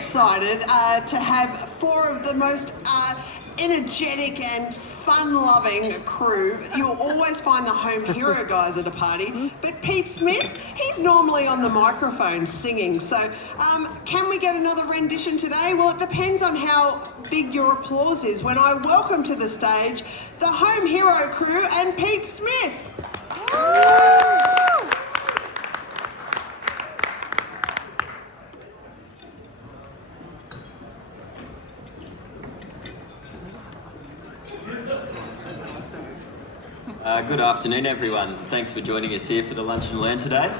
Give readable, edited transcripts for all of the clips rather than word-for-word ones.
excited to have four of the most energetic and fun-loving crew. You'll always find the Homhero guys at a party, but Pete Smith, he's normally on the microphone singing. So can we get another rendition today? Well, it depends on how big your applause is when I welcome to the stage the Homhero crew and Pete Smith. Good afternoon, everyone. Thanks for joining us here for the Lunch and Learn today.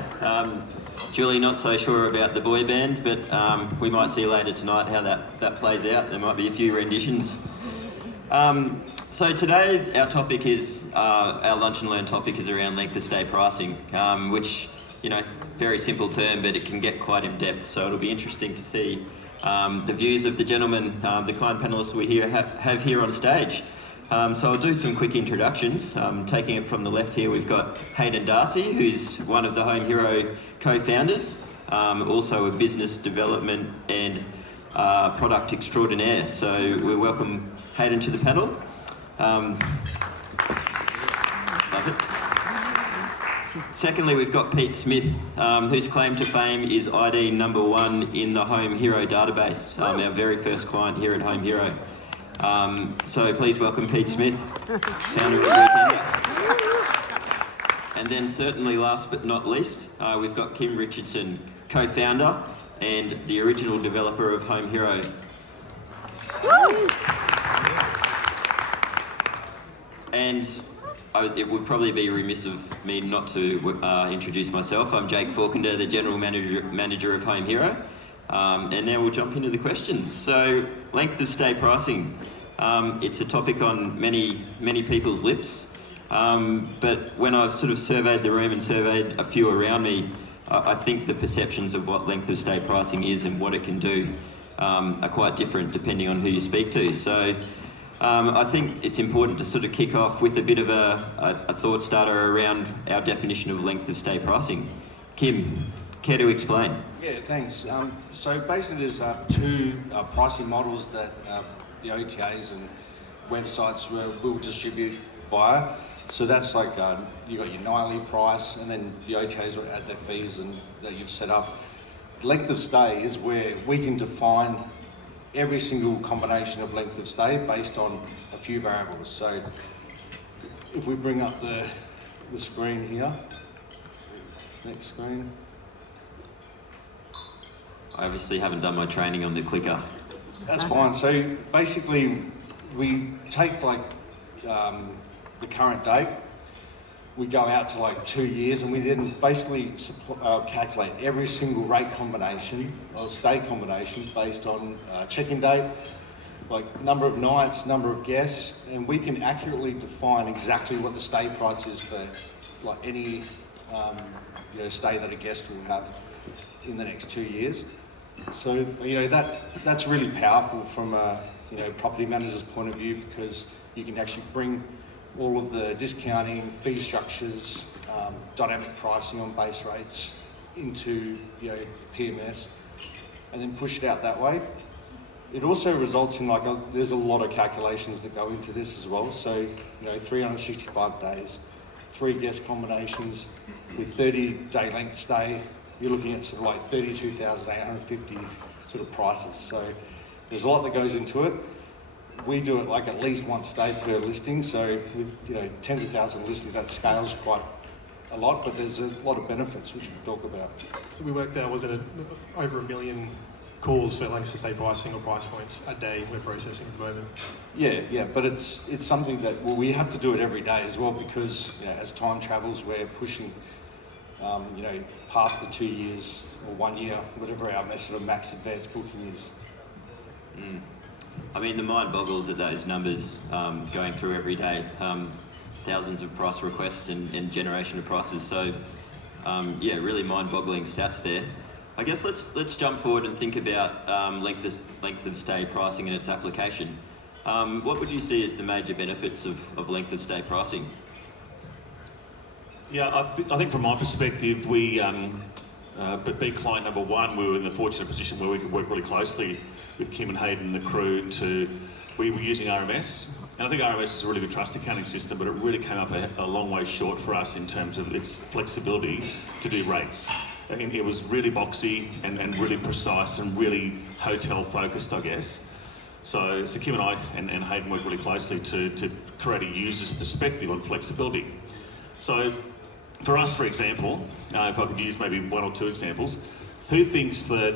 Julie, not so sure about the boy band, but we might see later tonight how that plays out. There might be a few renditions. So today our topic is, our Lunch and Learn topic is around length of stay pricing, which, you know, very simple term, but it can get quite in depth. So it'll be interesting to see the views of the gentlemen, the kind panellists we have here on stage. So I'll do some quick introductions. Taking it from the left here, we've got Hayden Darcy, who's one of the Homhero co-founders, also a business development and product extraordinaire. So we welcome Hayden to the panel. Love it. Secondly, we've got Pete Smith, whose claim to fame is ID #1 in the Homhero database, our very first client here at Homhero. So please welcome Pete Smith, founder of Weekenda. And then certainly last but not least, we've got Kim Richardson, co-founder and the original developer of Homhero. And it would probably be remiss of me not to introduce myself. I'm Jake Faulkner, the general manager of Homhero. And now we'll jump into the questions. So, length of stay pricing. It's a topic on many people's lips. But when I've sort of surveyed the room and surveyed a few around me, I think the perceptions of what length of stay pricing is and what it can do are quite different depending on who you speak to. So, I think it's important to sort of kick off with a bit of a thought starter around our definition of length of stay pricing. Kim, care to explain? Yeah, thanks. So basically there's two pricing models that the OTAs and websites will distribute via. So that's like you got your nightly price, and then the OTAs will add their fees and that you've set up. Length of stay is where we can define every single combination of length of stay based on a few variables. So if we bring up the screen here, next screen. I obviously haven't done my training on the clicker. That's fine. So basically, we take like the current date, we go out to like 2 years, and we then basically calculate every single rate combination or stay combination based on check-in date, like number of nights, number of guests, and we can accurately define exactly what the stay price is for like any stay that a guest will have in the next 2 years. So that's really powerful from a property manager's point of view, because you can actually bring all of the discounting, fee structures, dynamic pricing on base rates into the PMS, and then push it out that way. It also results in there's a lot of calculations that go into this as well. So 365 days, 3 guest combinations with 30-day length stay. You're looking at sort of like 32,850 sort of prices. So there's a lot that goes into it. We do it like at least one stay per listing. So with tens of thousands of listings, that scales quite a lot, but there's a lot of benefits which we'll talk about. So we worked out, was it over 1 million calls for length of stay pricing or price points a day we're processing at the moment? Yeah, but it's something that we have to do it every day as well, because as time travels, we're pushing past the 2 years or 1 year, whatever our sort of max advanced booking is. I mean, the mind boggles at those numbers going through every day. Thousands of price requests and generation of prices. So, really mind-boggling stats there. I guess let's jump forward and think about length of stay pricing and its application. What would you see as the major benefits of length of stay pricing? Yeah, I think from my perspective, we but being client number one, we were in the fortunate position where we could work really closely with Kim and Hayden and the crew we were using RMS. And I think RMS is a really good trust accounting system, but it really came up a long way short for us in terms of its flexibility to do rates. And it was really boxy and really precise and really hotel focused, I guess. So Kim and I and Hayden worked really closely to create a user's perspective on flexibility. So for us, for example, if I could use maybe one or two examples, who thinks that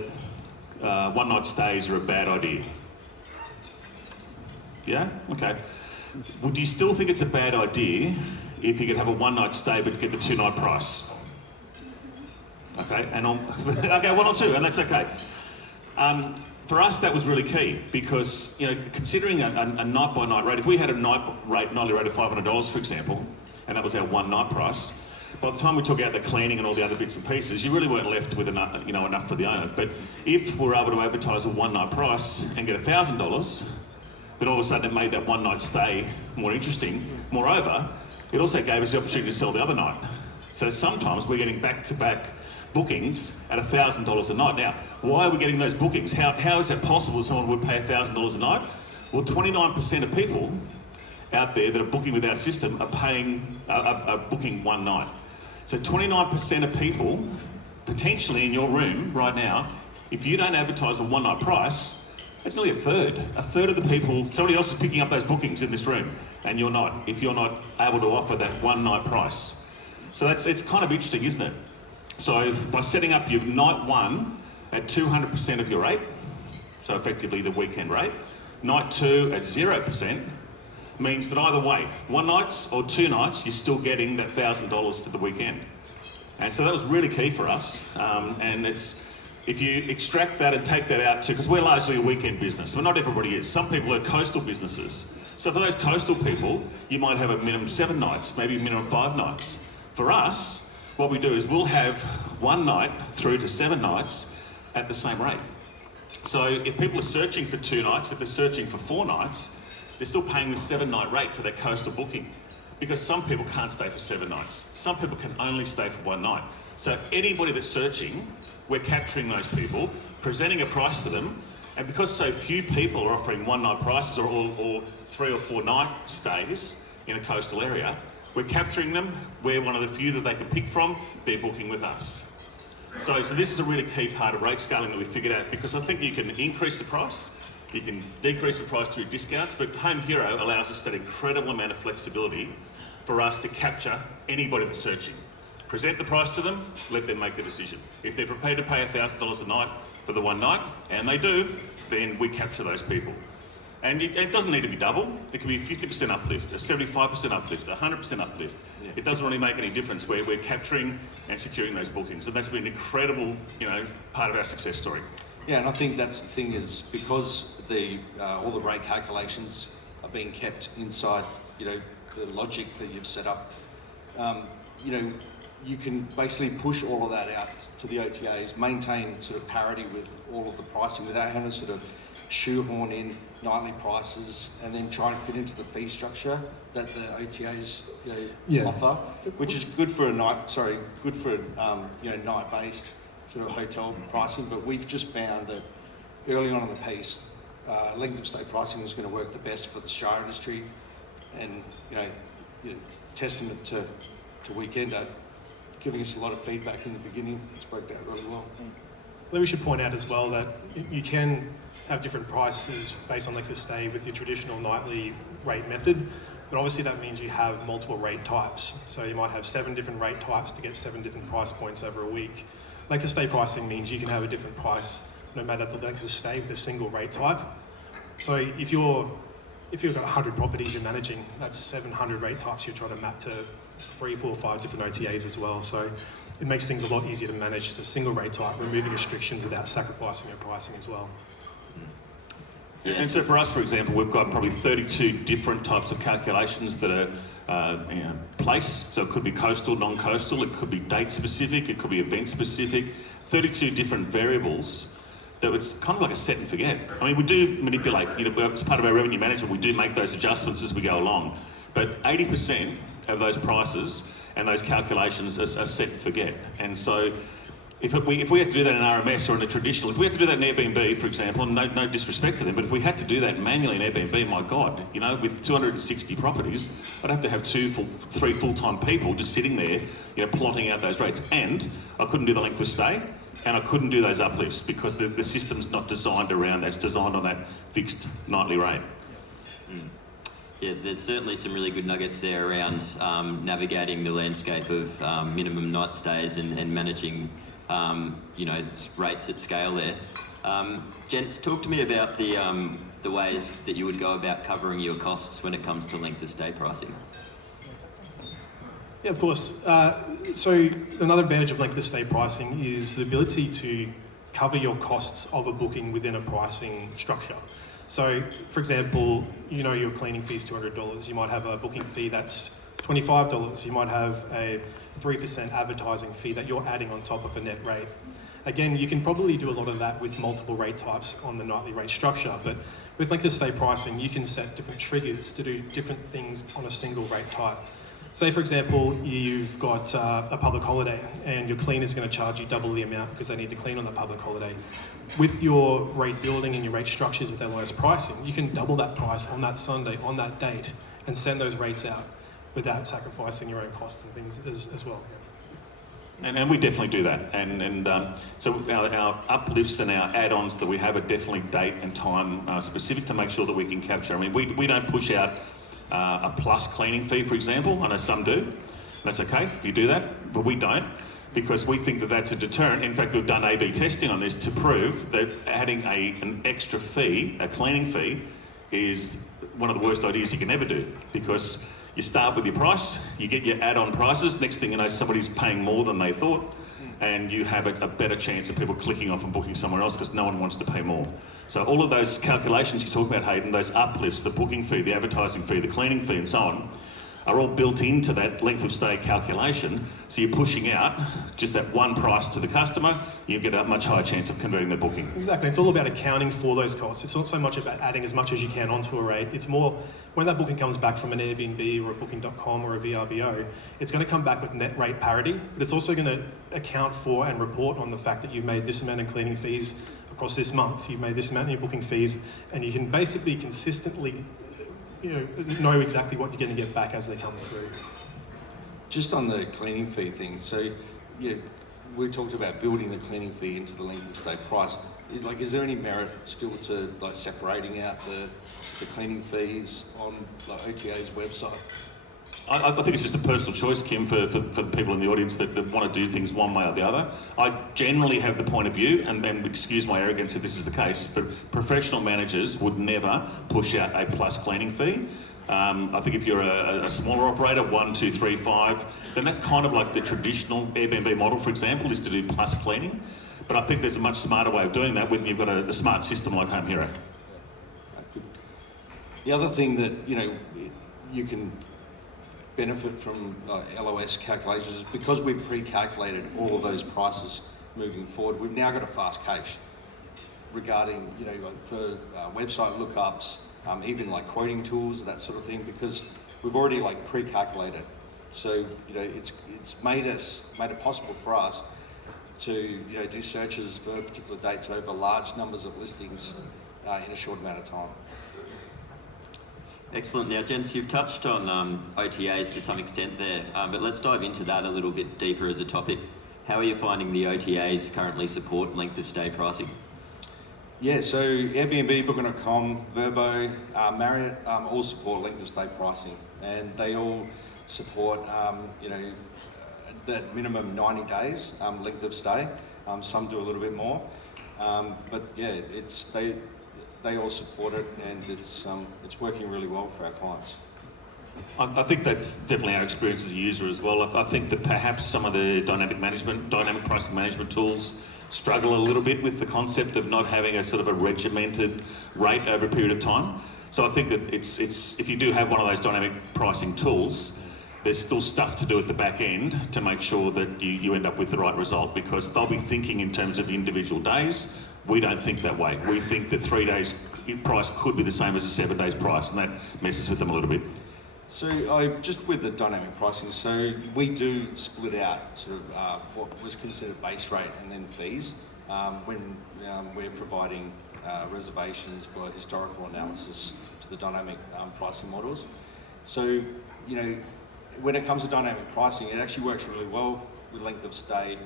one night stays are a bad idea? Yeah? Okay. Would you still think it's a bad idea if you could have a one night stay but get the 2 night price? Okay, okay, one or two, and that's okay. For us, that was really key because, considering a night by night rate, if we had a nightly rate of $500, for example, and that was our one night price, by the time we took out the cleaning and all the other bits and pieces, you really weren't left with enough, enough for the owner. But if we're able to advertise a one night price and get $1,000, then all of a sudden it made that one night stay more interesting. Moreover, it also gave us the opportunity to sell the other night. So sometimes we're getting back-to-back bookings at $1,000 a night. Now, why are we getting those bookings? How is it possible that someone would pay $1,000 a night? Well, 29% of people out there that are booking with our system are booking one night. So 29% of people potentially in your room right now, if you don't advertise a one night price, it's nearly a third of the people, somebody else is picking up those bookings in this room and you're not, if you're not able to offer that one night price. So it's kind of interesting, isn't it? So by setting up your night one at 200% of your rate, so effectively the weekend rate, night two at 0%, means that either way, one nights or two nights, you're still getting that $1,000 for the weekend. And so that was really key for us. And if you extract that and take that out to, because we're largely a weekend business, but not everybody is. Some people are coastal businesses. So for those coastal people, you might have a minimum 7 nights, maybe a minimum 5 nights. For us, what we do is we'll have one night through to 7 nights at the same rate. So if people are searching for 2 nights, if they're searching for 4 nights, they're still paying the 7-night rate for their coastal booking. Because some people can't stay for 7 nights. Some people can only stay for 1 night. So anybody that's searching, we're capturing those people, presenting a price to them, and because so few people are offering 1 night prices or 3 or 4 night stays in a coastal area, we're capturing them. We're one of the few that they can pick from. They're booking with us. So this is a really key part of rate scaling that we figured out, because I think you can increase the price, you can decrease the price through discounts, but Homhero allows us that incredible amount of flexibility for us to capture anybody that's searching. Present the price to them, let them make the decision. If they're prepared to pay $1,000 a night for the 1 night, and they do, then we capture those people. And it doesn't need to be double. It can be a 50% uplift, a 75% uplift, a 100% uplift. Yeah. It doesn't really make any difference. We're capturing and securing those bookings, and that's been an incredible, part of our success story. Yeah, and I think that's the thing, is because all the rate calculations are being kept inside, the logic that you've set up. You can basically push all of that out to the OTAs, maintain sort of parity with all of the pricing without having to sort of shoehorn in nightly prices and then try and fit into the fee structure that the OTAs offer, which is good for night-based sort of hotel pricing. But we've just found that early on in the piece, length of stay pricing is going to work the best for the shower industry, and testament to Weekenda giving us a lot of feedback in the beginning. It's worked out really well. I think we should point out as well that you can have different prices based on length of stay with your traditional nightly rate method, but obviously that means you have multiple rate types. So you might have 7 different rate types to get 7 different price points over a week. Length of stay pricing means you can have a different price no matter the length of stay with a single rate type. So if you've got 100 properties you're managing, that's 700 rate types you're trying to map to 3, 4, 5 different OTAs as well. So it makes things a lot easier to manage just a single rate type, removing restrictions without sacrificing your pricing as well. Yeah. And so for us, for example, we've got probably 32 different types of calculations that are placed. So it could be coastal, non-coastal, it could be date specific, it could be event specific, 32 different variables that it's kind of like a set and forget. I mean, we do manipulate, as part of our revenue management, we do make those adjustments as we go along. But 80% of those prices and those calculations are set and forget. And so If we had to do that in RMS or in a traditional, if we had to do that in Airbnb, for example, and no disrespect to them, but if we had to do that manually in Airbnb, my God, you know, with 260 properties, I'd have to have 3 full-time people just sitting there, you know, plotting out those rates. And I couldn't do the length of stay, and I couldn't do those uplifts because the system's not designed around that. It's designed on that fixed nightly rate. Yes, there's certainly some really good nuggets there around navigating the landscape of minimum night stays and managing, you know, rates at scale there. Gents, talk to me about the ways that you would go about covering your costs when it comes to length of stay pricing. Yeah, of course. So another advantage of length of stay pricing is the ability to cover your costs of a booking within a pricing structure. So, for example, you know your cleaning fee is $200. You might have a booking fee that's $25. You might have a 3% advertising fee that you're adding on top of a net rate. Again, you can probably do a lot of that with multiple rate types on the nightly rate structure, but with length of stay pricing, you can set different triggers to do different things on a single rate type. Say, for example, you've got a public holiday and your cleaner's going to charge you double the amount because they need to clean on the public holiday. With your rate building and your rate structures with LOS pricing, you can double that price on that Sunday, on that date, and send those rates out without sacrificing your own costs and things as well. And we definitely do that. And so our uplifts and our add-ons that we have are definitely date and time specific to make sure that we can capture. I mean, we don't push out a plus cleaning fee, for example. I know some do. That's okay if you do that, but we don't, because we think that that's a deterrent. In fact, we've done A/B testing on this to prove that adding an extra fee, a cleaning fee, is one of the worst ideas you can ever do, because you start with your price, you get your add-on prices, next thing you know somebody's paying more than they thought, and you have a better chance of people clicking off and booking somewhere else because no one wants to pay more. So all of those calculations you talk about, Hayden, those uplifts, the booking fee, the advertising fee, the cleaning fee and so on, are all built into that length of stay calculation. So you're pushing out just that one price to the customer, you get a much higher chance of converting their booking. Exactly, it's all about accounting for those costs. It's not so much about adding as much as you can onto a rate. It's more, when that booking comes back from an Airbnb or a Booking.com or a VRBO, it's going to come back with net rate parity, but it's also going to account for and report on the fact that you've made this amount in cleaning fees across this month, you've made this amount in your booking fees, and you can basically consistently know exactly what you're going to get back as they come through. Just on the cleaning fee thing, so we talked about building the cleaning fee into the length of stay price. Like, is there any merit still to like separating out the cleaning fees on like OTA's website? I think it's just a personal choice, Kim, for the people in the audience that want to do things one way or the other. I generally have the point of view, and excuse my arrogance if this is the case, but professional managers would never push out a plus cleaning fee. I think if you're a smaller operator, 1, 2, 3, 5, then that's kind of like the traditional Airbnb model, for example, is to do plus cleaning. But I think there's a much smarter way of doing that when you've got a smart system like Homhero. The other thing that you can benefit from LOS calculations is because we've pre-calculated all of those prices moving forward. We've now got a fast cache regarding like for website lookups, even like quoting tools, that sort of thing, because we've already like pre-calculated. So it's made it possible for us to do searches for particular dates over large numbers of listings in a short amount of time. Excellent. Now, gents, you've touched on OTAs to some extent there, but let's dive into that a little bit deeper as a topic. How are you finding the OTAs currently support length of stay pricing? Yeah, so Airbnb, Booking.com, Verbo, Marriott all support length of stay pricing, and they all support that minimum 90 days length of stay. Some do a little bit more, but yeah, they all support it, and it's working really well for our clients. I think that's definitely our experience as a user as well. I think that perhaps some of the dynamic pricing management tools struggle a little bit with the concept of not having a sort of a regimented rate over a period of time. So I think that it's if you do have one of those dynamic pricing tools, there's still stuff to do at the back end to make sure that you end up with the right result, because they'll be thinking in terms of individual days. We don't think that way. We think that 3 days price could be the same as a 7 days price, and that messes with them a little bit. So just with the dynamic pricing, so we do split out sort of what was considered base rate and then fees when we're providing reservations for historical analysis to the dynamic pricing models. So, you know, when it comes to dynamic pricing, it actually works really well with length of stay,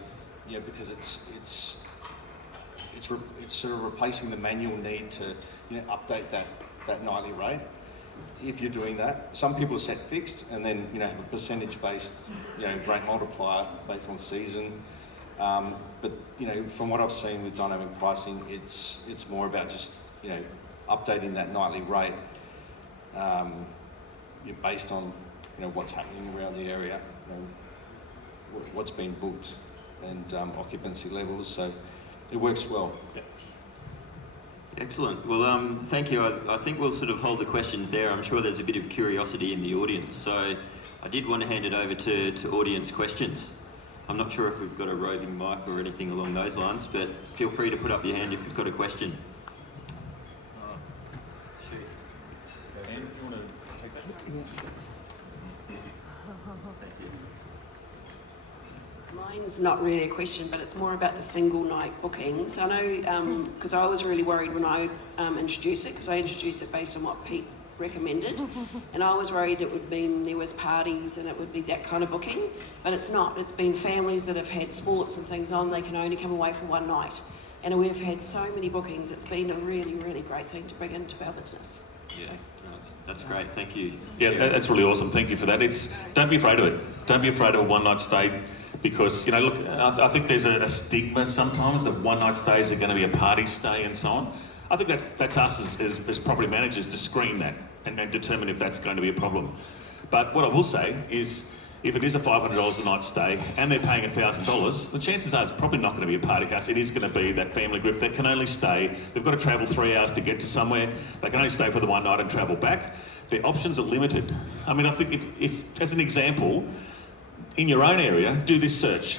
you know, because it's sort of replacing the manual need to, you know, update that nightly rate. If you're doing that, some people set fixed and then, you know, have a percentage-based, you know, rate multiplier based on season. But, you know, from what I've seen with dynamic pricing, it's more about just, you know, updating that nightly rate based on, you know, what's happening around the area, you know, what's been booked and occupancy levels. So it works well. Yeah. Excellent. Well, thank you. I think we'll sort of hold the questions there. I'm sure there's a bit of curiosity in the audience. So I did want to hand it over to audience questions. I'm not sure if we've got a roving mic or anything along those lines, but feel free to put up your hand if you've got a question. Mine's not really a question, but it's more about the single night bookings. I know, because I was really worried when I introduced it, because I introduced it based on what Pete recommended, and I was worried it would mean there was parties and it would be that kind of booking, but it's not. It's been families that have had sports and things on, they can only come away for one night. And we've had so many bookings, it's been a really, really great thing to bring into our business. Yeah, that's great. Thank you. Yeah, that's really awesome. Thank you for that. Don't be afraid of it. Don't be afraid of a one-night stay, because, you know, look, I think there's a stigma sometimes that one-night stays are going to be a party stay and so on. I think that's us as property managers to screen that and determine if that's going to be a problem. But what I will say is, if it is a $500 a night stay and they're paying $1,000, the chances are it's probably not going to be a party house. It is going to be that family group that can only stay. They've got to travel 3 hours to get to somewhere. They can only stay for the one night and travel back. Their options are limited. I mean, I think if as an example, in your own area, do this search.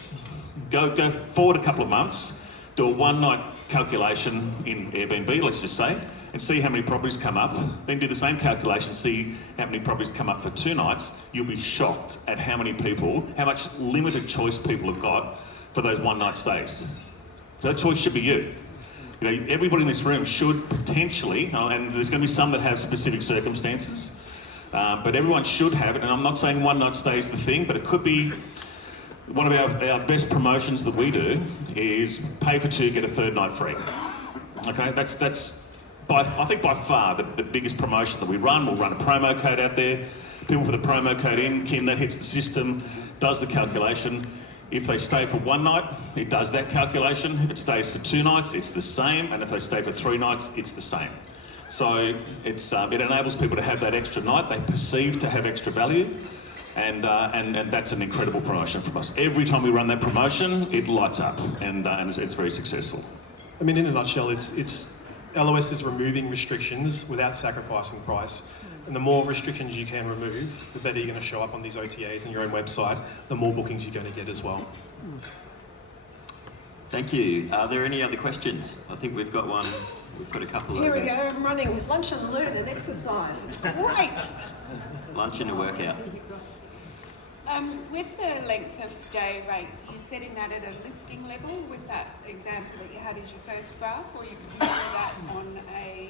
Go forward a couple of months, do a one night calculation in Airbnb, let's just say, and see how many properties come up. Then do the same calculation, see how many properties come up for 2 nights. You'll be shocked at how much limited choice people have got for those one night stays. So that choice should be you. You know, everybody in this room should potentially, and there's going to be some that have specific circumstances, but everyone should have it. And I'm not saying one night stay is the thing, but it could be. One of our best promotions that we do is pay for 2, get a 3rd night free. Okay, that's I think by far the biggest promotion that we run. We'll run a promo code out there. People put the promo code in, Kim, that hits the system, does the calculation. If they stay for 1 night, it does that calculation. If it stays for 2 nights, it's the same. And if they stay for 3 nights, it's the same. So it enables people to have that extra night. They perceive to have extra value. And that's an incredible promotion from us. Every time we run that promotion, it lights up, and it's very successful. I mean, in a nutshell, it's LOS is removing restrictions without sacrificing price. And the more restrictions you can remove, the better you're going to show up on these OTAs and your own website, the more bookings you're going to get as well. Thank you. Are there any other questions? I think we've got one. We've got a couple Here over. we go, I'm running Lunch and Learn, an exercise. It's great. Lunch and a workout. With the length of stay rates, are you setting that at a listing level with that example that you had as your first graph, or you could do that on a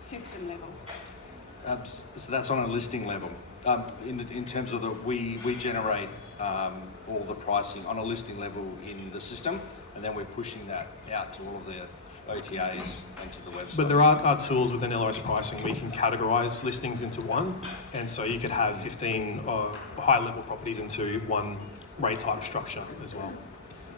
system level? So that's on a listing level. In terms of we generate all the pricing on a listing level in the system, and then we're pushing that out to all of the OTAs and to the website. But there are tools within LOS pricing where you can categorise listings into one, and so you could have 15 high-level properties into one rate type structure as well.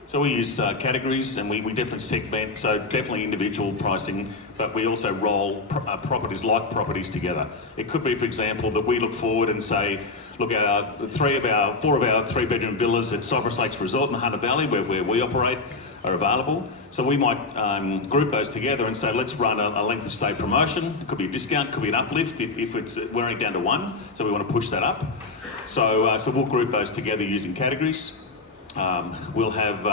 So we use categories, and we definitely segment, so definitely individual pricing, but we also roll properties like properties together. It could be, for example, that we look forward and say, look, 4 of our 3-bedroom villas at Cypress Lakes Resort in the Hunter Valley, where we operate, are available. So we might group those together and say, let's run a length of stay promotion. It could be a discount, could be an uplift if it's wearing down to 1. So we want to push that up. So we'll group those together using categories. We'll have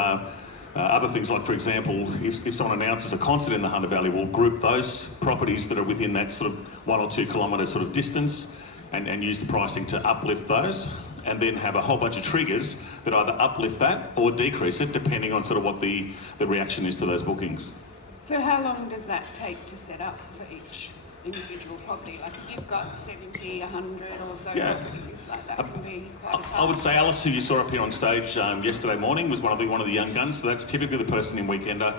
other things like, for example, if someone announces a concert in the Hunter Valley, we'll group those properties that are within that sort of 1 or 2 kilometre sort of distance and use the pricing to uplift those, and then have a whole bunch of triggers that either uplift that or decrease it, depending on sort of what the reaction is to those bookings. So how long does that take to set up for each individual property? Like if you've got 70, 100 or so Yeah. properties, like that can be quite a I would task. say Alice, who you saw up here on stage yesterday morning, was one of the young guns. So that's typically the person in Weekender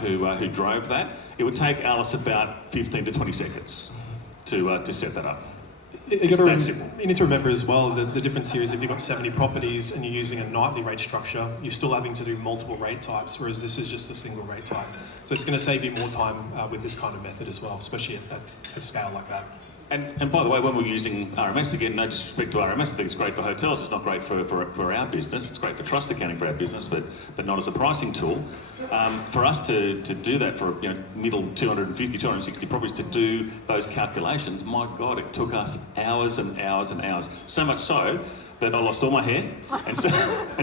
who drove that. It would take Alice about 15 to 20 seconds to set that up. It's that simple. You need to remember as well that the difference here is if you've got 70 properties and you're using a nightly rate structure, you're still having to do multiple rate types, whereas this is just a single rate type. So it's going to save you more time with this kind of method as well, especially at a scale like that. And by the way, when we're using RMS, again, no disrespect to RMS, I think it's great for hotels. It's not great for our business. It's great for trust accounting for our business, but not as a pricing tool. For us to do that for middle 250, 260 properties, to do those calculations, my God, it took us hours and hours and hours. So much so that I lost all my hair, and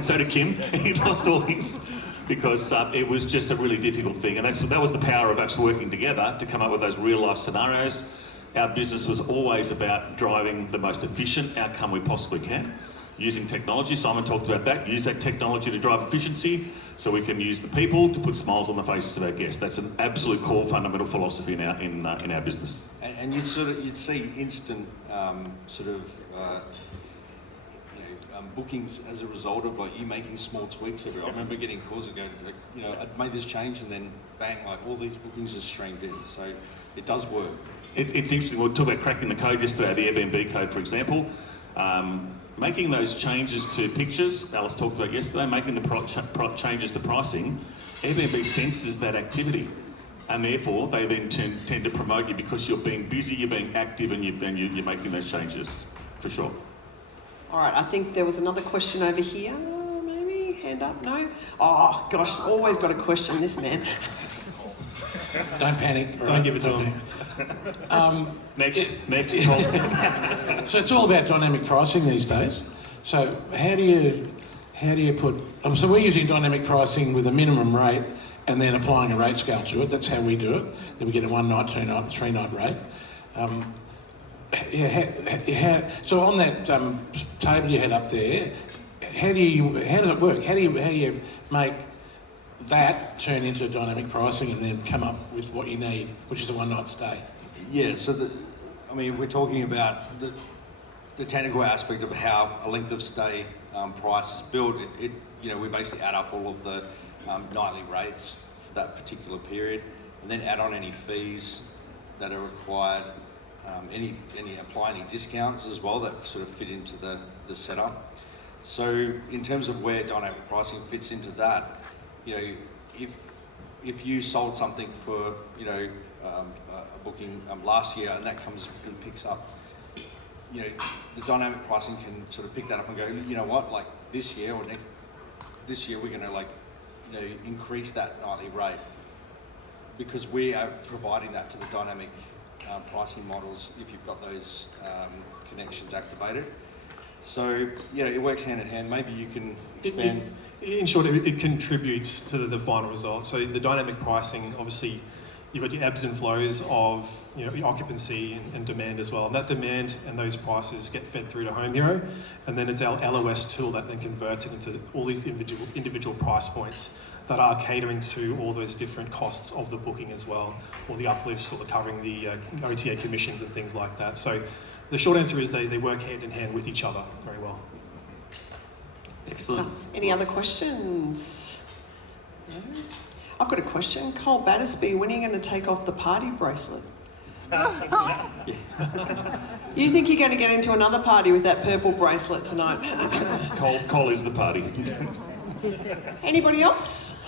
so did Kim. He lost all his, because it was just a really difficult thing. And that was the power of us working together to come up with those real life scenarios. Our business was always about driving the most efficient outcome we possibly can, using technology. Simon talked about that. Use that technology to drive efficiency, so we can use the people to put smiles on the faces of our guests. That's an absolute core fundamental philosophy in our business. And you'd see instant bookings as a result of like you making small tweaks every. I remember getting calls that go, I'd made this change, and then bang, like all these bookings are streamed in. So it does work. It's interesting. We'll talk about cracking the code yesterday, the Airbnb code, for example. Making those changes to pictures, Alice talked about yesterday, making the changes to pricing, Airbnb senses that activity, and therefore they then tend to promote you because you're being busy, you're being active, and you're making those changes, for sure. All right, I think there was another question over here. Maybe hand up. No. Oh gosh, always got a question. This man. Don't panic. Don't give it to him. Next. So it's all about dynamic pricing these days. So how do you put? So we're using dynamic pricing with a minimum rate and then applying a rate scale to it. That's how we do it. Then we get a 1 night, 2 night, 3 night rate. So on that table you had up there, how does it work? How do you make that turn into dynamic pricing and then come up with what you need, which is a 1 night stay? Yeah, so if we're talking about the technical aspect of how a length of stay price is built, we basically add up all of the nightly rates for that particular period, and then add on any fees that are required, apply any discounts as well that sort of fit into the setup. So in terms of where dynamic pricing fits into that, if you sold something for a booking last year and that comes and picks up, the dynamic pricing can sort of pick that up and go, you know what, like this year we're going to increase that nightly rate, because we are providing that to the dynamic pricing models if you've got those connections activated. So it works hand in hand. Maybe you can expand. In short, it contributes to the final result. So the dynamic pricing, obviously, you've got your ebbs and flows of your occupancy and demand as well. And that demand and those prices get fed through to Homhero, and then it's our LOS tool that then converts it into all these individual price points that are catering to all those different costs of the booking as well, or the uplifts, or covering the OTA commissions and things like that. So the short answer is they work hand in hand with each other very well. Excellent. So, any other questions? No? I've got a question. Cole Battersby, when are you going to take off the party bracelet? You think you're going to get into another party with that purple bracelet tonight? Cole is the party. Anybody else?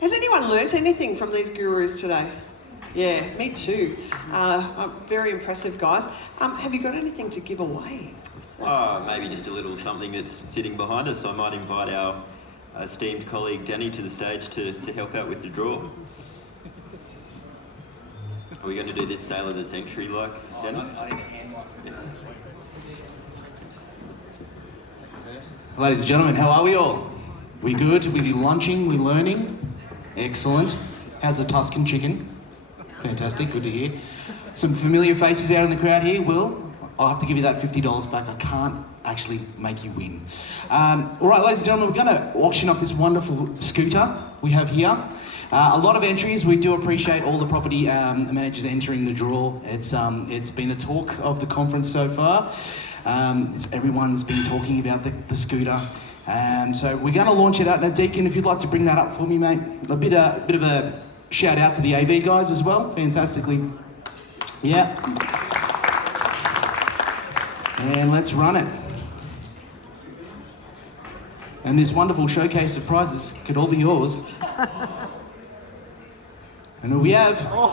Has anyone learnt anything from these gurus today? Yeah, me too. Very impressive, guys. Have you got anything to give away? Maybe just a little something that's sitting behind us. I might invite our esteemed colleague Danny to the stage to help out with the draw. Are we going to do this Sail of the Century like, Danny? I need a hand mic. Ladies and gentlemen, how are we all? We good? We lunching? We learning? Excellent. How's the Tuscan chicken? Fantastic, good to hear. Some familiar faces out in the crowd here. Will, I'll have to give you that $50 back. I can't actually make you win. All right, ladies and gentlemen, we're going to auction off this wonderful scooter we have here. A lot of entries. We do appreciate all the property managers entering the draw. It's been the talk of the conference so far. Everyone's been talking about the scooter. So we're going to launch it out now. Deacon, if you'd like to bring that up for me, mate. A bit of a shout out to the AV guys as well. Fantastically. Yeah. And let's run it. And this wonderful showcase of prizes could all be yours. And who we have? I'm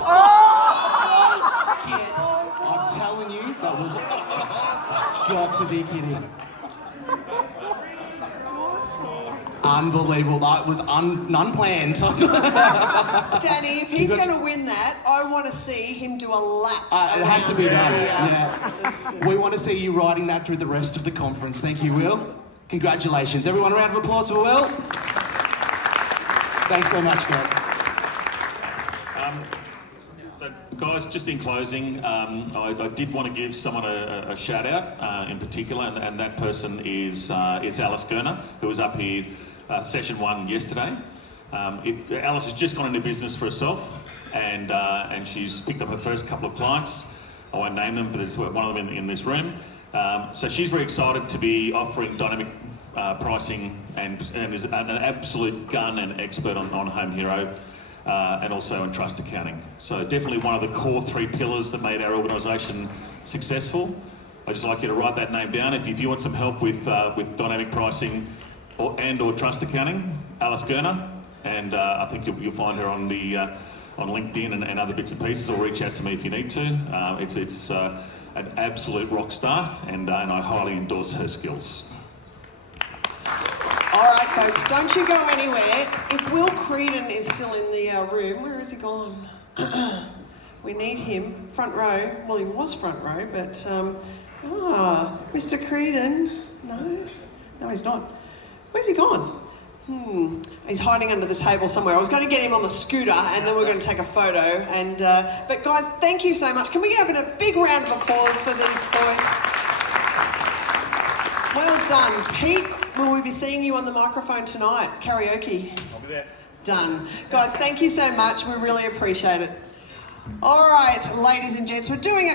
telling you, that was got to be kidding. Unbelievable. That was unplanned. Danny, if he's going to win that, I want to see him do a lap. It has to be done. Yeah. We want to see you riding that through the rest of the conference. Thank you, Will. Congratulations. Everyone, a round of applause for Will. Thanks so much, guys. So, guys, just in closing, I did want to give someone a shout out in particular, and that person is Alice Gerner, who was up here session 1 yesterday. Alice has just gone into business for herself, and she's picked up her first couple of clients. I won't name them, but there's one of them in this room. So she's very excited to be offering dynamic pricing and is an absolute gun and expert on Homhero. And also in trust accounting. So definitely one of the core 3 pillars that made our organisation successful. I'd just like you to write that name down. If you want some help with dynamic pricing or trust accounting, Alice Gerner, and I think you'll find her on LinkedIn and other bits and pieces, or reach out to me if you need to. It's an absolute rock star, and I highly endorse her skills. All right, folks, don't you go anywhere. If Will Creedon is still in the room, where has he gone? We need him. Front row. Well, he was front row, but... Mr. Creedon. No, he's not. Where's he gone? He's hiding under the table somewhere. I was going to get him on the scooter, and then we're going to take a photo. And but guys, thank you so much. Can we have a big round of applause for these boys? Well done. Pete, will we be seeing you on the microphone tonight? Karaoke? I'll be there. Done. Guys, thank you so much. We really appreciate it. All right, ladies and gents, we're doing a